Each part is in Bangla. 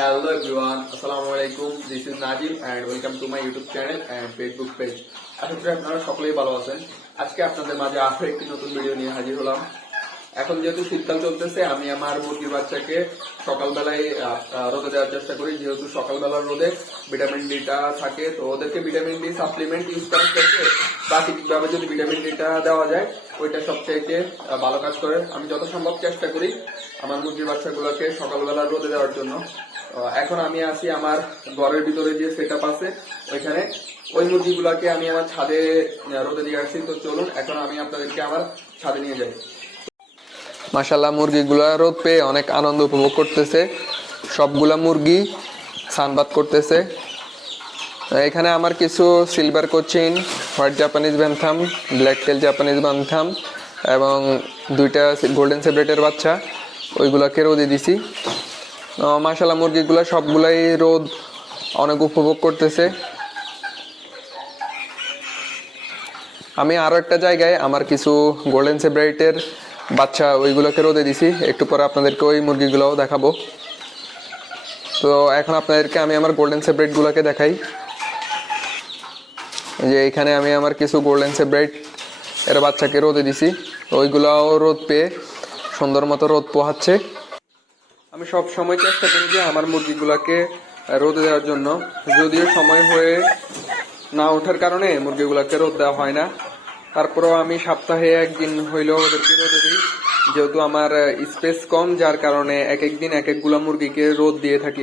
আসসালামু আলাইকুম this is Nazim and welcome to my YouTube channel and Facebook page আশা করি আপনারা সকলেই ভালো আছেন। আজকে আপনাদের মাঝে আরও একটি নতুন ভিডিও নিয়ে হাজির হলাম। এখন যেহেতু শীতকাল চলতেছে আমি আমার মুরগির বাচ্চাকে সকালবেলায় রোদে দেওয়ার চেষ্টা করি। যেহেতু সকালবেলার রোদে ভিটামিন ডিটা থাকে তো ওদেরকে ভিটামিন ডি সাপ্লিমেন্ট ইউজ করার ক্ষেত্রে প্রাকৃতিকভাবে যদি ভিটামিন ডিটা দেওয়া যায় ওইটা আহ, ভালো কাজ করে। আমি যত সম্ভব চেষ্টা করি আমার মুরগির বাচ্চাগুলোকে সকালবেলা রোদে দেওয়ার জন্য। এখন আমি আছি আমার ঘরের ভিতরে যে সেট আছে, ওইখানে। ওই মুরগিগুলোকে আমি আমার ছাদে রোদে দিয়ে আসছি তো চলুন, এখন আমি আপনাদেরকে আমার ছাদে নিয়ে যাই। মাসাল্লাহ মুরগিগুলা রোদ পেয়ে অনেক আনন্দ উপভোগ করতেছে। সবগুলা মুরগি সানবাদ করতেছে। এখানে আমার কিছু silver Cochin white Japanese bantam black tail Japanese bantam এবং দুইটা গোল্ডেন সেপারেটের বাচ্চা, ওইগুলাকে রোদে দিছি। মাসাল্লাহ মুরগিগুলা সবগুলাই রোদ অনেক উপভোগ করতেছে। আমি আরও একটা জায়গায় আমার কিছু গোল্ডেন সেব্রাইটের বাচ্চা ওইগুলোকে রোদে দিছি। একটু পরে আপনাদেরকে ওই মুরগিগুলোও দেখাবো। তো এখন আপনাদেরকে আমি আমার গোল্ডেন সেব্রাইটগুলোকে দেখাই। যে এখানে আমি আমার কিছু গোল্ডেন সেব্রাইট এর বাচ্চাকে রোদে দিছি। ওইগুলাও রোদ পেয়ে সুন্দর মতো রোদ পোহাচ্ছে। আমি সব সময় চেষ্টা করি যে আমার মুরগিগুলোকে রোদে দেওয়ার জন্য। যদিও সময় হয়ে না ওঠার কারণে মুরগিগুলাকে রোদ দেওয়া হয় না। তারপরেও আমি সপ্তাহে একদিন হইলেও ওদেরকে রোদে দিই। যেহেতু আমার স্পেস কম, যার কারণে এক একদিন এক একগুলা মুরগিকে রোদ দিয়ে থাকি।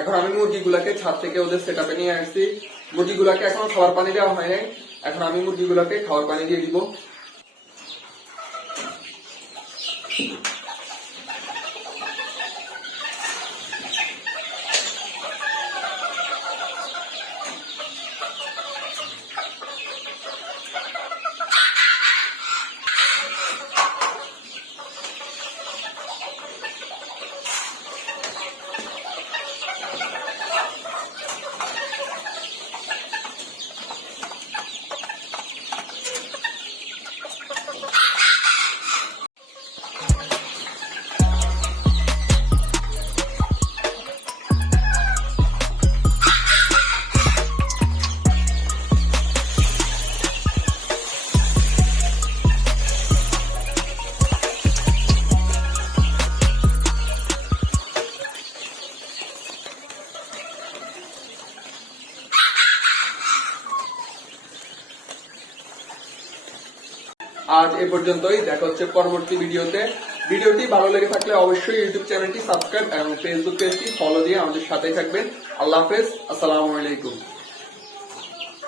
এখন আমি মুরগিগুলাকে ছাদ থেকে ওদের সেট আপে নিয়ে আসছি। মুরগিগুলাকে এখন খাবার পানি দেওয়া হয় নাই। এখন আমি মুরগিগুলাকে খাবার পানি দিয়ে দিব। আজ এ পর্যন্তই। দেখা হচ্ছে পরবর্তী ভিডিওতে। ভিডিওটি ভালো লেগে থাকলে অবশ্যই ইউটিউব চ্যানেলটি সাবস্ক্রাইব এবং ফেসবুক পেজটি ফলো দিয়ে আমাদের সাথে থাকবেন। আল্লাহ হাফেজ। আসসালামু আলাইকুম।